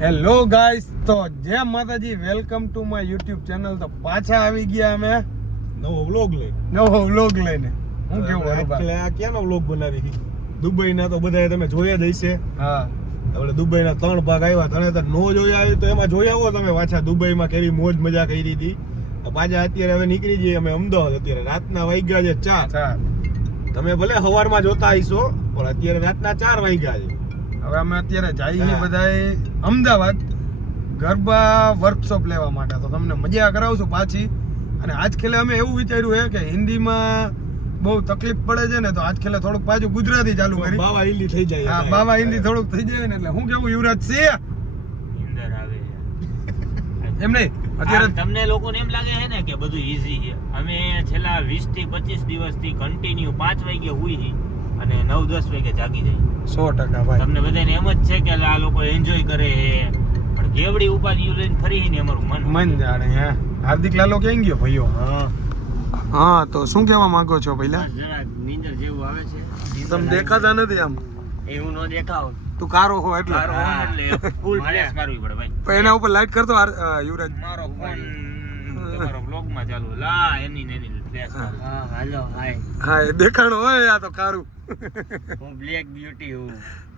Hello guys, તો જય માતાજી, welcome to my YouTube channel. તો પાછા આવી ગયા અમે નવો વ્લોગ લઈને. હું કેવું એટલે આ ક્યાંનો વ્લોગ બનાવી દુબઈના તો બધા તમે જોયા જ હશે. હા, આપણે દુબઈના 3 ભાગ આવ્યા. તને તો નો જોયા હોય તો એમાં જોઈ આવો તમે પાછા. દુબઈમાં કેવી મોજ મજા કરી હતી. પાછા અત્યારે હવે નીકળી જઈએ અમે અમદાવાદ. અત્યારે રાતના વાગ્યા છે 4. તમે ભલે સવારમાં જોતા હશો પણ અત્યારે રાતના 4 વાગ્યા છે. હવે અમે અત્યારે જઈએ બધાએ અમદાવાદ ગરબા વર્કશોપ લેવા માટે. તો તમને મજા કરાવશું પાછી. અને આજ ખેલે અમે એવું વિચાર્યું છે કે હિન્દીમાં બહુ તકલીફ પડે છે ને, તો આજ ખેલે થોડુંક પાછું ગુજરાતી ચાલુ કરી. બાવા હિન્દી થઈ જાય. હા, બાવા હિન્દી થોડુંક થઈ જાય ને. એટલે હું કેવું યુવરાજ સિંહ અંદર આવે એમ નહીં. અત્યારે તમને લોકોને એમ લાગે છે ને કે બધું ઈઝી છે. અમે છેલ્લા 20 થી 25 દિવસથી કન્ટિન્યુ 5 વાગે હુઈ અને 9-10 વાગે જાગી જાય. 100% ભાઈ. તમને બધાને એમ જ છે કે આ લોકો એન્જોય કરે છે, પણ કેવડી ઉપાધિઓ લઈને ફરી ને અમારું મન જાણે. હે, હાર્દિક લાલો ક્યાં ગયો ભાઈઓ? હા, તો શું કહેવા માંગો છો પહેલા? જરા નીંદર જેવું આવે છે. તમે દેખાતા નથી આમ. એવું ન દેખાવ. તું કારો હો એટલે. એટલે ફૂલ ફ્લેશ મારવી પડે ભાઈ. પણ એના ઉપર લાઈટ કરતો યુવરાજ. મારો ફોન તમારો બ્લોગ માં ચાલુ. લા એની ફ્લેશ મારું. હા, હાલો હાય. હા, એ દેખાણો હોય. આ તો કારું. હું બ્લેક બ્યુટી હું.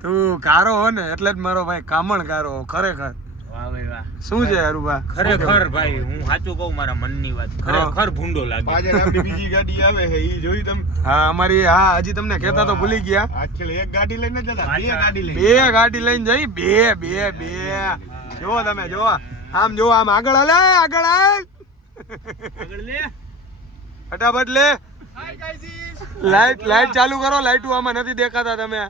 તું કારો હો ને એટલે જ મારો ભાઈ કામણ કારો ખરેખર. વાહ ભાઈ વાહ. શું છે અરુબા? ખરેખર ભાઈ હું સાચું કહું, મારા મનની વાત, ખરેખર ભૂંડો લાગે. પાછળ આપણી બીજી ગાડી આવે છે ઈ જોઈ તમે? હા, અમારી. હા, હજી તમને કહેતા તો ભૂલી ગયા. આખેલે એક ગાડી લઈને જતા, બે ગાડી લઈને. બે ગાડી લઈને જઈ. બે જો તમે જો આમ જો આમ આગળ હાલે, આગળ હાલ, આગળ લે. ફટાફટ લે. લાઈટ ચાલુ કરો. લાઈટું આમાં નથી દેખાતા. તમે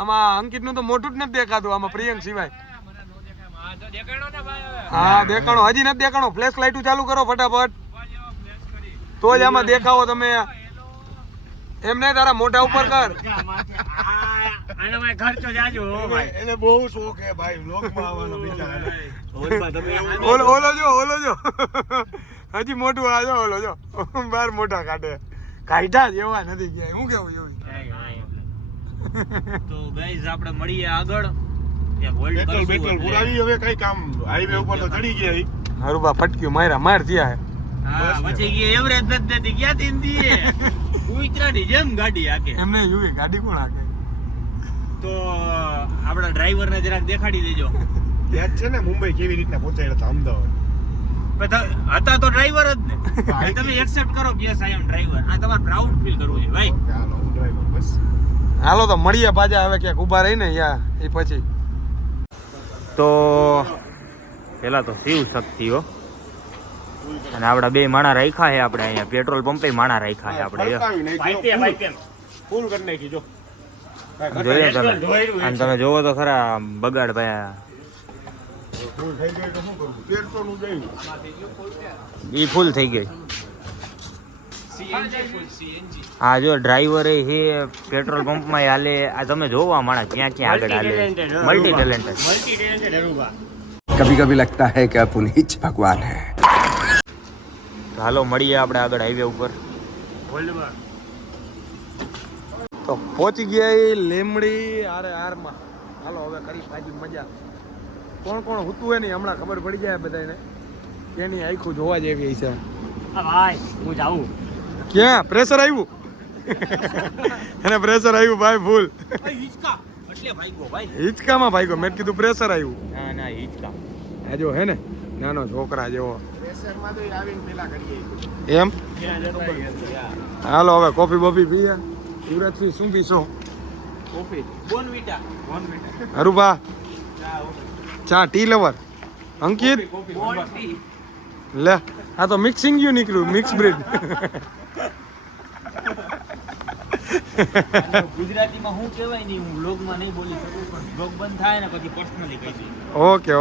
આમાં અંકિત નું તો મોટું જ નથી દેખાતું. આમાં પ્રિયંક સિવાય. હા, દેખાણો હજી નથી દેખાણો. ફ્લેશ લાઈટું ચાલુ કરો ફટાફટ, તો જ આમાં દેખાવો તમે. એમ નહીં, તારા મોઢા ઉપર કર. આનો ભાઈ ખર્ચો જાજો હો ભાઈ. એને બહુ શોખ હે ભાઈ વ્લોગમાં આવવાનો બિચારાને. ઓલમાં તમે ઓલો જો હજી મોટું આ જો. ઓલો જો બાર મોટા કાઢ્યા જેવા નથી ગયા. હું કેવું એવું? તો ગાઈઝ આપણે મળીએ આગળ. પેટ્રોલ પુરાવી હવે કઈ કામ હાઈવે ઉપર તો ચડી ગયા. હરુબા ફટક્યું માર થયા. હા, પછી કે એવરેજ નથી ક્યાંથી દીએ ઉતરાની જેમ ગાડી આકે. એમને યુવી ગાડી કોણ આકે? તો આપણા ડ્રાઈવરને જરાક દેખાડી દેજો. યાદ છે ને મુંબઈ કેવી રીતના પહોંચાડ્યા હતા અમદાવાદ? હતા તો ડ્રાઈવર જ ને. તમે એક્સેપ્ટ કરો કે યસ આઈ એમ ડ્રાઈવર. આ તમારે પ્રાઉડ ફીલ કરવું છે ભાઈ. હાલો, હું ડ્રાઈવર બસ. હાલો તો મળીએ પાછા. હવે ક્યાંક ઊભા રહીને યા એ પછી. તો પેલા તો શિવ શક્તિઓ અને આપડા બે માણા રાખ્યા છે આપણે અહીંયા. પેટ્રોલ પંપે માણા રાખ્યા છે આપણે. ફૂલ કરી નાખી જો. જોઈએ તમે. અને તમે જોવો તો ખરા બગાડ ભાઈ. ફૂલ થઈ ગઈ તો શું કરું? 1300 નું જઈ. ઈ ફૂલ થઈ ગઈ. હા, જો ડ્રાઈવર હે પેટ્રોલ પંપ માં હાલે. આ તમે જોવો આ માણસ ક્યાં ક્યાં આગળ હાલે. Multi talented. कभी कभी लगता है कि पुनीत भगवान है. હાલો મળીએ આપણે આગળ હાઈવે ઉપર. તો પહોંચી ગયા એ લીમડી આરમાં. હાલો હવે કરી પાછી મજા. કોણ હોતું હોય નહીં હમણાં ખબર પડી જાય બધાને. એની આખું જોવા જેવી છે. ભાઈ હું જાઉં. ક્યાં પ્રેશર આવ્યું? એને પ્રેશર આવ્યું ભાઈ ફૂલ. હિંચકામાં ભાઈ મેં કીધું પ્રેશર આવ્યું. ના હિંચકા. આ જો હે ને નાનો છોકરા જેવો. પ્રેશરમાં તો આવીને પેલા કરીએ એમ. હાલો હવે કોફી બોફી પીએ. યુવરાજસિંહ શું પીશો? Coffee Bournvita. હરુભા ચા ટી લવર. અંકિત લે, આ તો મિક્સિંગ યુ નીકળ્યું. Mix breed. ગુજરાતીમાં હું કહેવાય નહીં, હું બ્લોગમાં નહીં બોલી શકું, પણ બ્લોગ બંધ થાય ને પછી પર્સનલી કહી દઉં. ઓકે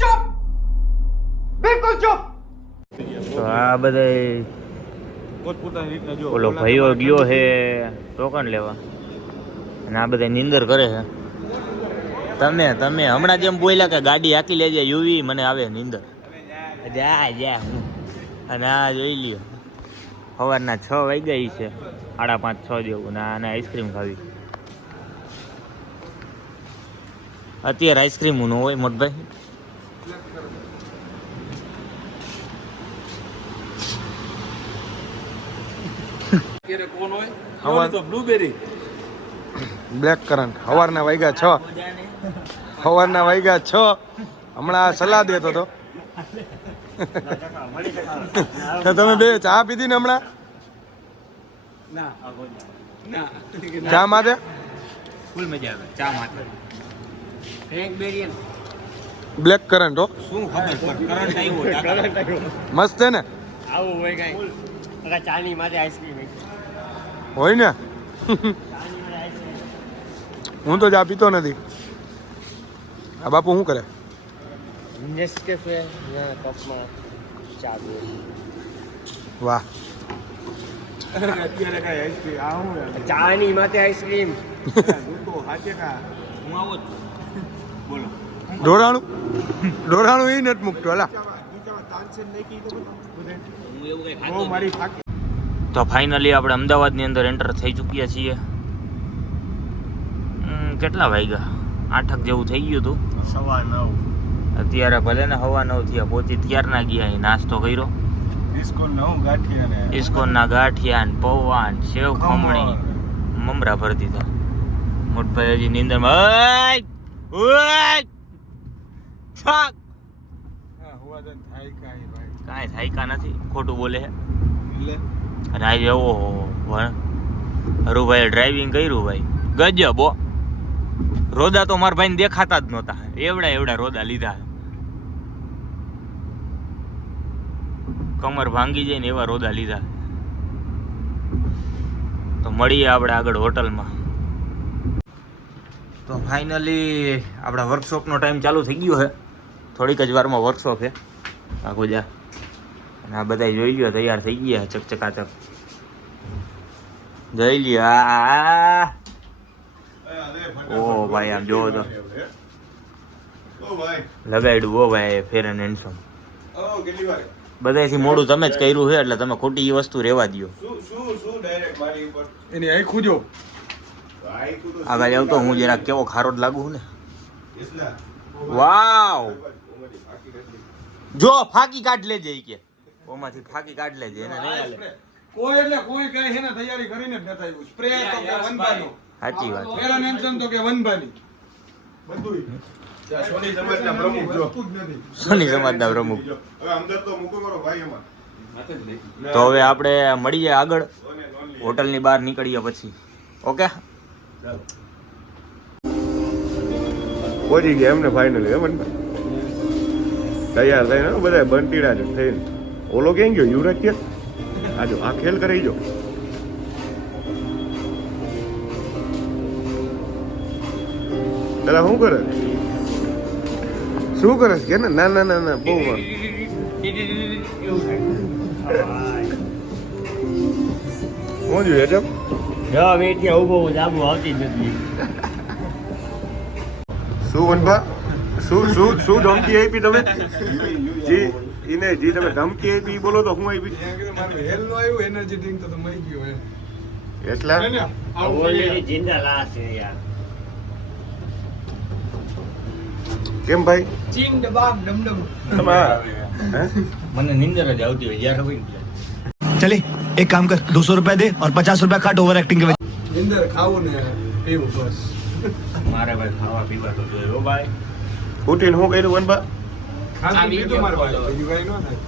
ચૂપ, બિલકુલ ચૂપ. તો આ બધા પોતપોતાની રીતના જો. ઓલો ભાઈઓ ગયો છે ટોકન લેવા અને આ બધા નીંદર કરે છે. તમે હમણાં જેમ બોલ્યા કે ગાડી હાકી લેજે યુવી, મને આવે નીંદર. જા હું. અને આ જોઈ લ્યો સવારના 6 વાગ્યા છે, 5:30-6 જેવું. ને આને આઈસ્ક્રીમ ખાવી. અત્યારે આઈસ્ક્રીમ નું હોય મોટભાઈ. બ્લેક કરન્ટ સવારના વાગ્યા 6. સવારના વાગ્યા 6. હમણાં સલાહ દેતો હતો. તો તમે બે ચા પીધી ને હમણાં? ચા માટે ફૂલ મજા આવે ચા માટે. બ્લેક કરન્ટ હો, શું ખબર કરંટ આવ્યો. મસ્ત છે ને? આવું હોય કઈ ચાની માટે આઈસ્ક્રીમ હોય ને. હું તો ચા પીતો નથી. આ બાપુ શું કરે? નેસ્કેફે કપમાં ચા પીએ. વાહ, અત્યારે કઈ આઈસ્ક્રીમ આ હું ચાની માટે આઈસ્ક્રીમ. દૂધો હાચે કા હું આવો જ. બોલો. ડોરાણું એ નથી મૂકતો. અલા મારી ફાકી. તો ફાઇનલી આપણે અમદાવાદની અંદર એન્ટર થઈ ચૂક્યા છીએ. કેટલા વાગ્યા? 8 જેવું થઈ ગયું હતું. 9:15. અત્યારે ભલે ને 9:30 થયા, પહોંચી ત્યારના ગયા. અહીં નાસ્તો કર્યો. ઇસ્કોનના ગાંઠિયા ને પૌવા ને સેવ ખમણી મમરા ભરી દીધા. મોટભાઈ હજી નીંદરમાં કાંઈ થાય નથી, ખોટું બોલે છે. અને આજે એવો હરુભાઈ ડ્રાઇવિંગ કર્યું ભાઈ ગજબ હો. રોદા તો મારા ભાઈને દેખાતા જ નહોતા, એવડા રોદા લીધા. કમર ભાંગી જાય ને એવા રોદા લીધા. તો મળીએ આપણે આગળ હોટલમાં. તો ફાઇનલી આપણા વર્કશોપનો ટાઈમ ચાલુ થઈ ગયો છે. થોડીક જ વારમાં વર્કશોપ છે આખું જા. અને આ બધા જોઈ લ્યો તૈયાર થઈ ગયા ચકચકાચક. જોઈ લ્યો આ. ઓ ભાઈ આમ જોવો તો લગાડ્યું. ઓ ભાઈ ફેર એન્ડ હેન્ડસમ. બધાથી મોડું તમે જ કર્યું છે એટલે તમે ખોટી એ વસ્તુ રહેવા દો. એની આંખું જો આગળ આવતો હું જરાક કેવો ખારો જ લાગુ છું ને. વાવ, જો ફાકી કાઢ લેજે કે ઓમાંથી ફાકી કાઢ લેજે. એને નહીં હાલે કોઈ એટલે કોઈ કઈ છે ને તૈયારી કરીને જ નતા આવ્યું. સ્પ્રે તો કે વનભાનો, સાચી વાત. ફેરન હેન્સન તો કે વનભાની બધું. સોની સમાજના પ્રમુખ જો. સોની સમાજના પ્રમુખ. હવે અંદર તો મૂકો કરો ભાઈ એમાં. તો હવે આપણે મળીએ આગળ હોટલની બહાર નીકળીએ પછી. ઓકે, પહોંચી ગયા એમને ફાઇનલી. એમ તૈયાર થઈને બધા બંટીડા જ થઈને. ઓલો ક્યાં ગયો? યુવરાજ ક્યાં? આજો આ ખેલ કરી જો. પેલા શું કરે? શું કરે કે ને? ના ના ના ના બહુ હું જોયું શું વનભા શું ધમકી આપી તમે? જી ઈને જી તમે ધમકી આપી બોલો તો હું આપી? મારું હેલ નો આવ્યું એનર્જી ડ્રિંક તો મરી ગયો એમ. એટલા કેમ ભાઈ? ચીંગ ડબામ ડમડમ. મને નિંદર જ આવતી હોય જ્યારે હોય. चले एक काम कर 200 रुपया दे और 50 रुपया काट ओवर एक्टिंग के वजह નિંદર ખાવું ને પીવું બસ. મારે ભાઈ ખાવા પીવા તો જોયો ભાઈ. ઉઠીને શું કર્યું વનભા? ખાવાનું પીધું મારા ભાઈ. બીજું કઈ ન થાય.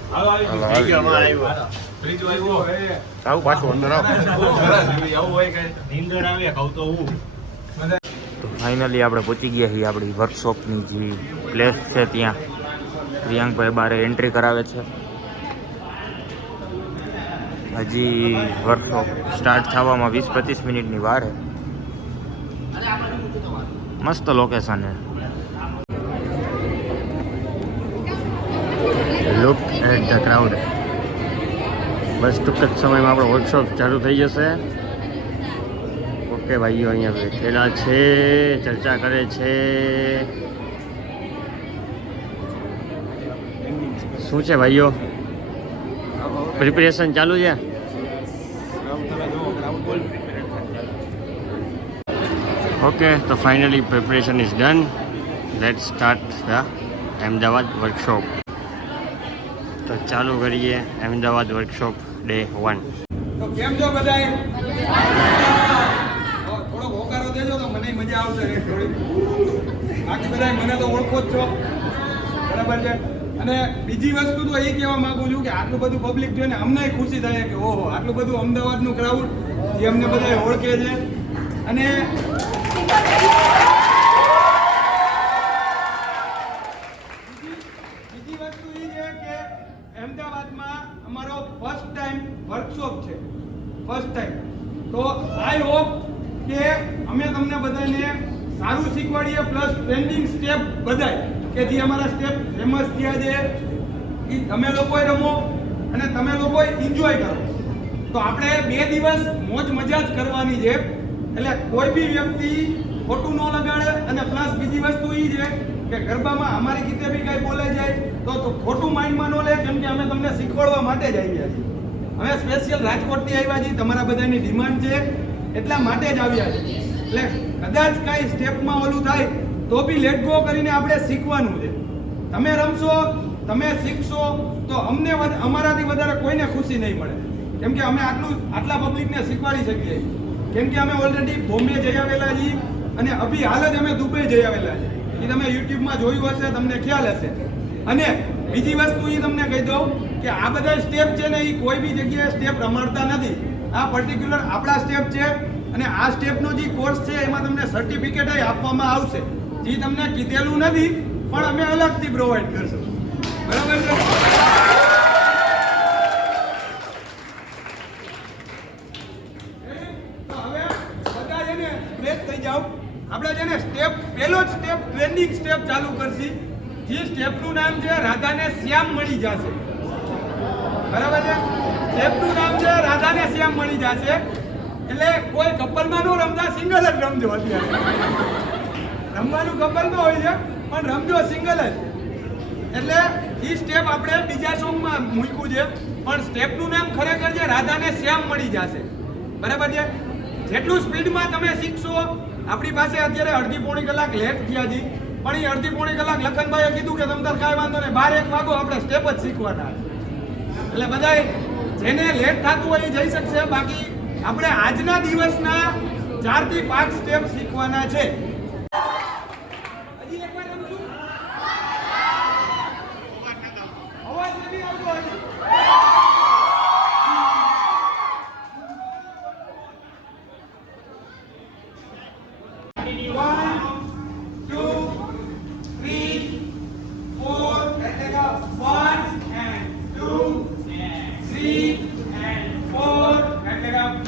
આવું પાછું અંદર આવો. નિંદર આવે કહું તો હું. તો ફાઇનલી આપણે પહોંચી ગયા છીએ આપણી વર્કશોપની જે પ્લેસ છે ત્યાં. પ્રિયાંકભાઈ બારે એન્ટ્રી કરાવે છે. હજી વર્કશોપ સ્ટાર્ટ થવામાં 20-25 મિનિટની વાર છે. મસ્ત લોકેશન છે. Look at the crowd. બસ ટૂંક જ સમયમાં આપણો વર્કશોપ ચાલુ થઈ જશે. ઓકે ભાઈઓ અહીંયા બેઠેલા છે, ચર્ચા કરે છે. શું છે ભાઈઓ? પ્રિપેરેશન ચાલુ છે. ઓકે, તો finally preparation is done. Late start the Ahmedabad workshop. તો ચાલુ કરીએ અમદાવાદ વર્કશોપ ડે 1. તો કેમ છો બધાય? થોડોક હોકારો દેજો તો મને મજા આવશે થોડી. બાકી બધાય મને તો ઓળખો જ છો, બરાબર છે. અને બીજી વસ્તુ તો એ કહેવા માંગુ છું કે આટલું બધું પબ્લિક જોઈને અમને ખુશી થાય કે ઓહો આટલું બધું અમદાવાદનું ક્રાઉડ જે અમને બધા ઓળખે છે. અને બીજી વસ્તુ એ છે કે અમદાવાદમાં અમારો ફર્સ્ટ ટાઈમ વર્કશોપ છે, ફર્સ્ટ ટાઈમ. તો આઈ હોપ કે અમે તમને બધાને સારું શીખવાડીએ, પ્લસ ટ્રેન્ડિંગ સ્ટેપ બધાય કે જે અમારા સ્ટેપ ફેમસ થયા છે એ તમે લોકોએ રમો અને તમે લોકોએ એન્જોય કરો. તો આપણે 2 દિવસ મોજ મજા જ કરવાની છે, એટલે કોઈ બી વ્યક્તિ ખોટું ન લગાડે. અને પ્લસ બીજી વસ્તુ એ છે કે ગરબામાં અમારી રીતે બી કંઈ બોલાઈ જાય તો ખોટું માઇન્ડમાં ન લે, કેમ કે અમે તમને શીખવાડવા માટે જ આવ્યા છીએ. અમે સ્પેશિયલ રાજકોટથી આવ્યા છીએ, તમારા બધાની ડિમાન્ડ છે એટલા માટે જ આવ્યા છે. એટલે કદાચ કાંઈ સ્ટેપમાં ઓલું થાય તો બી લેટ ગો કરીને આપણે શીખવાનું છે. તમે રમશો, તમે શીખશો તો અમને અમારાથી વધારે કોઈને ખુશી નહીં મળે, કેમ કે અમે આટલા પબ્લિકને શીખવાડી શકીએ. કેમ કે અમે ઓલરેડી બોમ્બે જઈ આવેલા છીએ અને અભી હાલ જ અમે દુબઈ જઈ આવેલા છે. એ તમે યુટ્યુબમાં જોયું હશે, તમને ખ્યાલ હશે. અને બીજી વસ્તુ એ તમને કહી દઉં કે આ બધા સ્ટેપ છે ને એ કોઈ બી જગ્યાએ સ્ટેપ રમાડતા નથી. આ પર્ટિક્યુલર આપણા સ્ટેપ છે અને આ સ્ટેપનો જે કોર્સ છે એમાં તમને સર્ટિફિકેટ આપવામાં આવશે, જે તમને કીધેલું નથી પણ અમે અલગથી પ્રોવાઈડ કરશું, બરાબર છે. તો હવે બધા છે ને ફ્રેશ થઈ જાઓ. આપણે છે ને સ્ટેપ પહેલો જ સ્ટેપ ટ્રેન્ડિંગ સ્ટેપ ચાલુ કરશી, જે સ્ટેપનું નામ છે રાધાને શ્યામ મળી જશે, બરાબર છે. સ્ટેપનું નામ છે રાધાને શ્યામ મળી જશે. એટલે કોઈ કપલમાં નો રમતા, સિંગલ જ રમજો. અત્યારે રમવાનું કપલમાં હોય છે પણ રમજો સિંગલ જ. એટલે એ સ્ટેપ આપણે બીજા સોંગમાં મૂક્યું છે, પણ સ્ટેપનું નામ ખરેખર છે રાધાને શ્યામ મળી જશે, બરાબર છે. જેટલું સ્પીડમાં તમે શીખશો, આપણી પાસે અત્યારે અડધી પોણી કલાક લેટ થયા છે, પણ એ અડધી પોણી કલાક લખનભાઈએ કીધું કે તમ તાર કાંઈ વાંધો નહીં, 12-1 વાગો આપણે સ્ટેપ જ શીખવાના. એટલે બધાય જેને લેટ થતું હોય એ જઈ શકશે. બાકી આપણે આજના દિવસના 4 થી 5 સ્ટેપ શીખવાના છે. હજી એકવાર રમશું, અવાજ નથી આવતો હજી. 1 2 3 4 1 and 2 3 and 4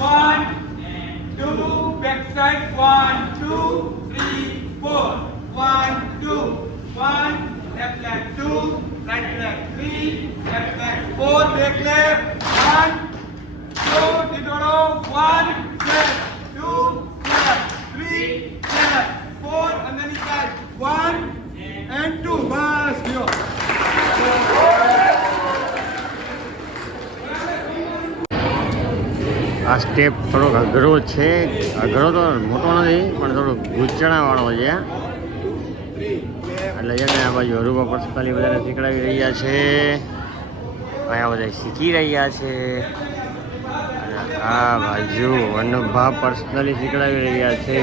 1 2 back side 1 2 3 4 1 2 1 left leg 2 right leg 3 left leg 4 back leg 1 2 ditto 1 left 2 left 3 left 4 underneath side 1 and 2 bas go. આ સ્ટેપ થોડોક અઘરો છે, અઘરો તો મોટો નથી પણ થોડો ગૂંચણાવાળો છે. એટલે છે ને આ બાજુ હરુભા પર્સનલી બધાને શીખડાવી રહ્યા છે, અહીંયા બધા શીખી રહ્યા છે. અને આ બાજુ અનુભા પર્સનલી શીખડાવી રહ્યા છે.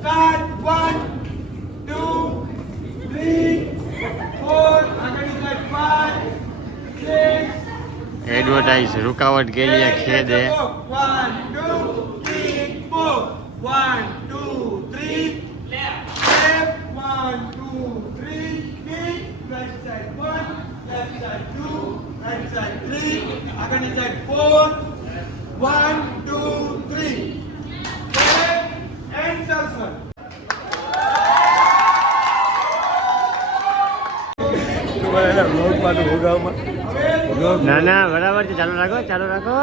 Start 1 2 3 4 underneath 5 6 एडवर्टाइज रुकावट के लिए खेद है. 1 2 3 4 1 2 3 left 1 2 3 right side 1 left side 2 right side 3 against side 4 1 2 3 and circle. ના ના બરાબર છે, ચાલુ રાખો ચાલુ રાખો.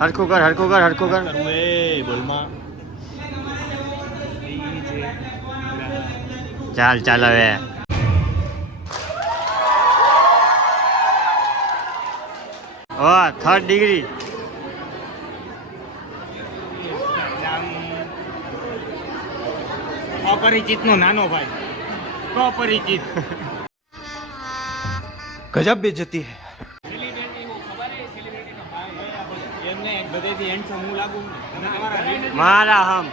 હરખું કર હરખું કર હરખું કર. ચાલ ચાલ હવે વાહ 3rd ડિગ્રી. અપરિચિત નો નાનો ભાઈ, અપરિચિત. गजब बेइज्जती है. એમને બધેથી હેન્ડસમ હું લાગુ અને તમારા મારા હમ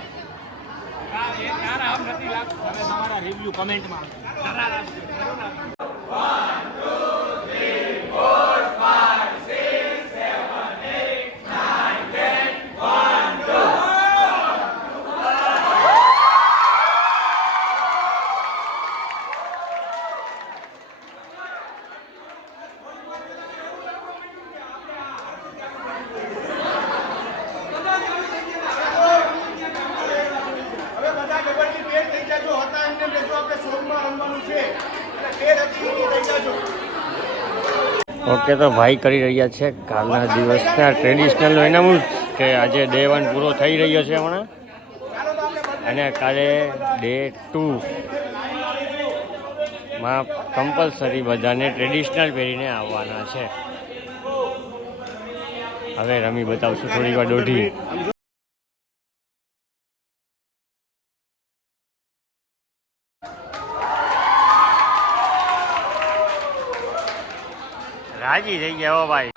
તમારા રિવ્યુ કમેન્ટમાં. ઓકે, તો ભાઈ કરી રહ્યા છે કાલના દિવસના ટ્રેડિશનલ એનામું કે આજે ડે 1 પૂરો થઈ રહ્યો છે હમણાં, અને કાલે ડે 2 માં કમ્પલસરી બધાને ટ્રેડિશનલ પહેરીને આવવાના છે. હવે રમી બતાવશું થોડી વાર દોઢી. રાજી થઈ ગયા હો ભાઈ.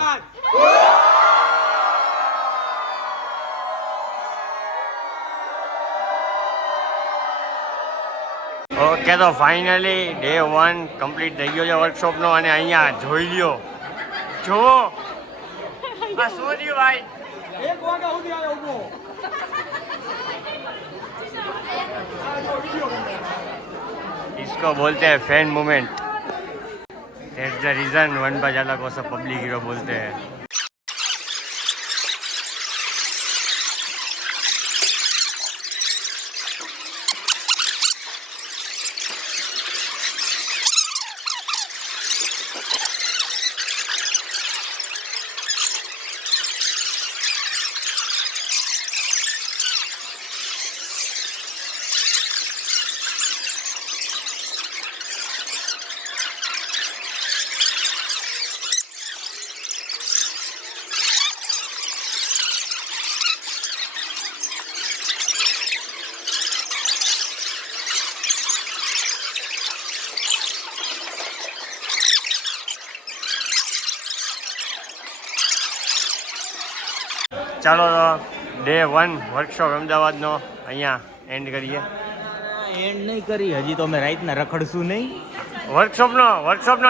ઓકે, તો ફાઇનલી ડે 1 કમ્પ્લીટ થઈ ગયો છે વર્કશોપનો, અને અહીંયા જોઈ લ્યો, જો આ શું થયું ભાઈ. 1 વાગ્યા સુધી આવ્યો ઊભો. इसको बोलते हैं fan movement. That's the reason वन बाजाला को सब पब्लिक हीरो बोलते हैं. ચાલો તો ડે 1 વર્કશોપ અમદાવાદનો અહીંયા એન્ડ કરીએ. એન્ડ નહીં કરી, હજી તો અમે રાતના રખડશું નહીં. વર્કશોપનો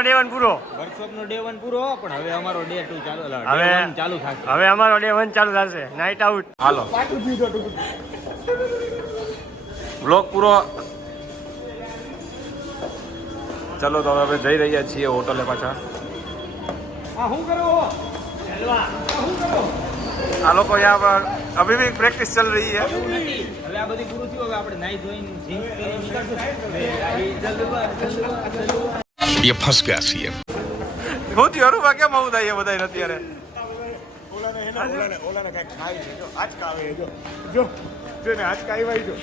ડે 1 પૂરો. વર્કશોપનો ડે 1 પૂરો, પણ હવે અમારો ડે 2 ચાલુ હવે ચાલુ થશે. હવે અમારો ડે 1 ચાલુ થશે. Night out. હાલો બ્લોગ પૂરો. ચલો તો હવે જઈ રહ્યા છીએ હોટલે પાછા. આ શું કરો? આ લોકો यहाँ पर अभी भी प्रैक्टिस चल रही है. હવે આ બધી પૂરું થયું, હવે આપણે નાઈ ધોઈને જીન્સ પહેરીને નીકળશું. ये फंस गया सीएम. હું થયું અરુભા કેમ આવું થાય એ બધાય અત્યારે? ઓલાને કઈ ખાઈ છે, જો આંચકા આવે, જો ને આંચકા આવ્યા જો.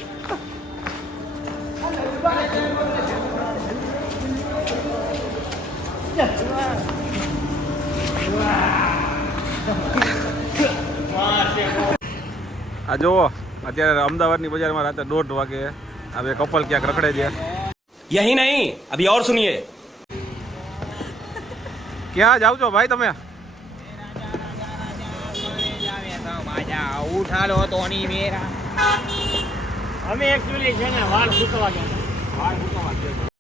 આ જુઓ અત્યારે અમદાવાદની બજારમાં રાતે 1:30 વાગે હવે કપલ ક્યાંક રખડે છે. यही नहीं, अभी और सुनिए. ક્યાં જાવ છો ભાઈ તમે? ઉઠાલો તો ની મેરા. અમે એકચ્યુઅલી છે ને વાળ સૂકવા ગયા.